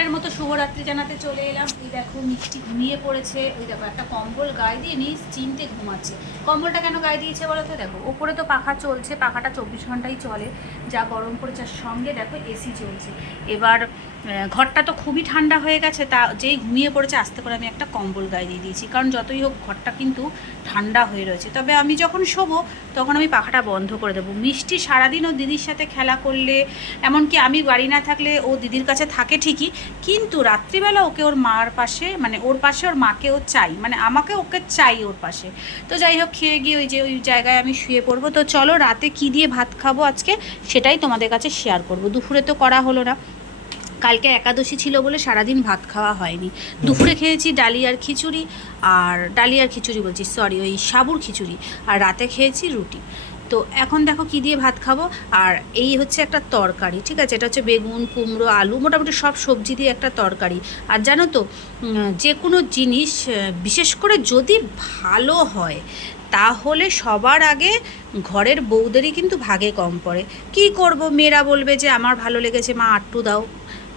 প্রতিবারের মতো শুভরাত্রি জানাতে চলে এলাম। এই দেখো, মিষ্টি ঘুমিয়ে পড়েছে। ওই দেখো, একটা কম্বল গায়ে দিয়ে নিস চিনতে ঘুমাচ্ছে। কম্বলটা কেন গায়ে দিয়েছে বলো তো? দেখো, ওপরে তো পাখা চলছে, পাখাটা চব্বিশ ঘন্টাই চলে। যা গরম পড়েছে সঙ্গে দেখো এসি চলছে। এবার ঘরটা তো খুবই ঠান্ডা হয়ে গেছে, তা যেই ঘুমিয়ে পড়েছে, আস্তে করে আমি একটা কম্বল গায়ে দিয়ে দিয়েছি। কারণ যতই হোক, ঘরটা কিন্তু ঠান্ডা হয়ে রয়েছে। তবে আমি যখন শোবো, তখন আমি পাখাটা বন্ধ করে দেবো। মিষ্টি সারাদিন ও দিদির সাথে খেলা করলে, এমনকি আমি বাড়ি না থাকলে ও দিদির কাছে থাকে ঠিকই কিন্তু রাত্রিবেলা ওকে ওর মার পাশে মানে ওর পাশে ওর মাকেও চাই মানে আমাকে ওকে চাই ওর পাশে। তো যাই হোক খেয়ে গিয়ে ওই যে ওই জায়গায় আমি শুয়ে পড়ব। তো চলো রাতে কি দিয়ে ভাত খাব আজকে সেটাই তোমাদের কাছে শেয়ার করব। দুপুরে তো করা হলো না। কালকে একাদশী ছিল বলে সারাদিন ভাত খাওয়া হয়নি। দুপুরে খেয়েছি ডালি আর খিচুড়ি আর ডালি আর খিচুড়ি বলছি সরি ওই সাবুর খিচুড়ি আর রাতে খেয়েছি রুটি। তো এখন দেখো কি দিয়ে ভাত খাব? আর এই হচ্ছে একটা তরকারি, ঠিক আছে? এটা হচ্ছে বেগুন, কুমড়ো, আলু, মোটামুটি সব সবজি দিয়ে একটা তরকারি। আর জানো তো যে কোনো জিনিস বিশেষ করে যদি ভালো হয়, তাহলে সবার আগে ঘরের বউদেরই কিন্তু ভাগে কম পড়ে। কি করব? মেয়েরা বলবে যে, আমার ভালো লেগেছে, মা, আট্টু দাও।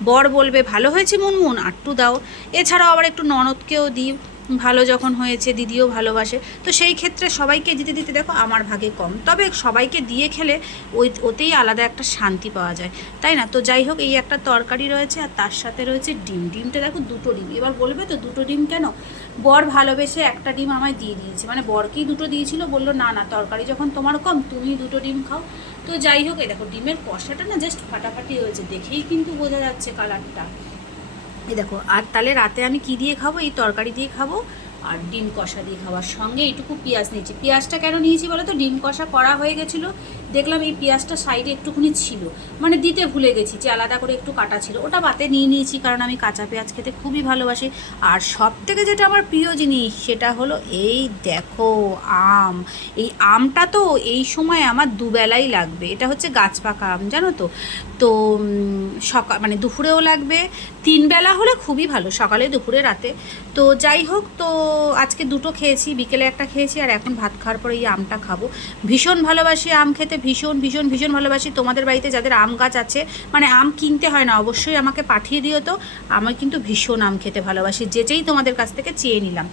বর বলবে, ভালো হয়েছে, মুনমুন, আট্টু দাও। এছাড়াও আবার একটু ননদকেও দিই ভালো যখন হয়েছে, দিদিও ভালোবাসে। তো সেই ক্ষেত্রে সবাইকে দিতে দিতে দেখো আমার ভাগে কম। তবে সবাইকে দিয়ে খেলে ওই, ওতেই আলাদা একটা শান্তি পাওয়া যায়। তাই না? তো যাই হোক, এই একটা তরকারি রয়েছে আর তার সাথে রয়েছে ডিম। ডিমটা দেখো দুটো ডিম। এবার বলবে তো দুটো ডিম কেন? বর ভালোবেসে একটা ডিম আমায় দিয়ে দিয়েছে। মানে বরকেই দুটো দিয়েছিল, বলল, না না, তরকারি যখন তোমার কম, তুমি দুটো ডিম খাও। তো যাই হোক, এই দেখো ডিমের কষাটা না জাস্ট ফাটাফাটি হয়েছে। দেখেই কিন্তু বোঝা যাচ্ছে কালারটা এই দেখো আর তাহলে রাতে আমি কি দিয়ে খাব? এই তরকারি দিয়ে খাব। আর ডিম কষা দিয়ে খাওয়ার সঙ্গে এইটুকু পেঁয়াজ নিয়েছি। পেঁয়াজটা কেন নিয়েছি বলো তো? ডিম কষা করা হয়ে গেছিল। দেখলাম এই পেঁয়াজটা সাইডে একটুখানি ছিল। মানে দিতে ভুলে গেছি যে আলাদা করে একটু কাটা ছিল। ওটা বাতে নিয়ে নিয়েছি কারণ আমি কাঁচা পেঁয়াজ খেতে খুবই ভালোবাসি। আর সব থেকে যেটা আমার প্রিয় জিনিস সেটা হলো এই দেখো আম। এই আমটা তো এই সময় আমার দুবেলাই লাগবে। এটা হচ্ছে গাছ পাকা আম, জানো তো? তো সকাল মানে দুপুরেও লাগবে। তিন বেলা হলে খুবই ভালো, সকালে, দুপুরে, রাতে। তো যাই হোক, তো আজকে দুটো খেয়েছি, বিকেলে একটা খেয়েছি আর এখন ভাত খাওয়ার পরে এই আমটা খাব। ভীষণ ভালোবাসি আম খেতে, ভীষণ ভীষণ ভীষণ ভালোবাসি। তোমাদের বাড়িতে যাদের আম গাছ আছে মানে আম কিনতে হয় না, অবশ্যই আমাকে পাঠিয়ে দিও তো। আমি কিন্তু ভীষণ আম খেতে ভালোবাসি, যেচেই তোমাদের কাছ থেকে চেয়ে নিলাম।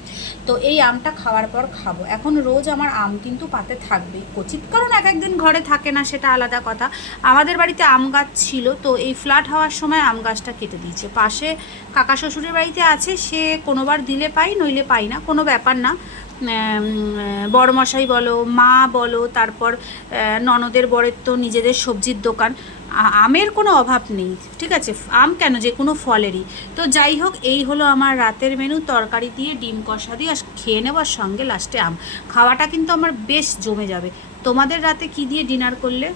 তো এই আমটা খাওয়ার পর খাব। এখন রোজ আমার আম কিন্তু পাতে থাকবেই। কচিত কারণ এক একদিন ঘরে থাকে না, সেটা আলাদা কথা। আমাদের বাড়িতে আম গাছ ছিল, তো এই ফ্ল্যাট হওয়ার সময় আম গাছটা কেটে দিয়েছে। পাশে কাকা শ্বশুরের বাড়িতে আছে, সে কোনোবার দিলে পাই নইলে পাই না, কোনো ব্যাপার না। বড়মশাই বলো, মা বলো, তারপর ননদের, বরের তো নিজেদের সবজির দোকান। আমের কোনো অভাব নেই, ঠিক আছে? আম কেন? যে কোনো ফলেরই। তো যাই হোক, এই হলো আমার রাতের মেনু, তরকারি দিয়ে, ডিম কষা দিয়ে, আর খেয়ে নেওয়ার সঙ্গে লাস্টে আম। খাওয়াটা কিন্তু আমার বেশ জমে যাবে। তোমাদের রাতে কি দিয়ে ডিনার করলে?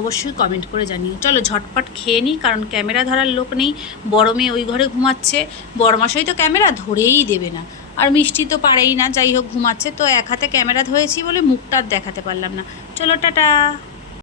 অবশ্যই কমেন্ট করে জানিও। চলো, ঝটপট খেয়ে নিই, কারণ ক্যামেরা ধরার লোক নেই। বড় মেয়ে ওই ঘরে ঘুমাচ্ছে। বড় মশাই তো ক্যামেরা ধরেই দেবে না। আর মিষ্টি তো পারেই না, যাই হোক ঘুমাচ্ছে, তো এক হাতে ক্যামেরা ধরেছি বলে মুখটা দেখাতে পারলাম না। চলো, টাটা।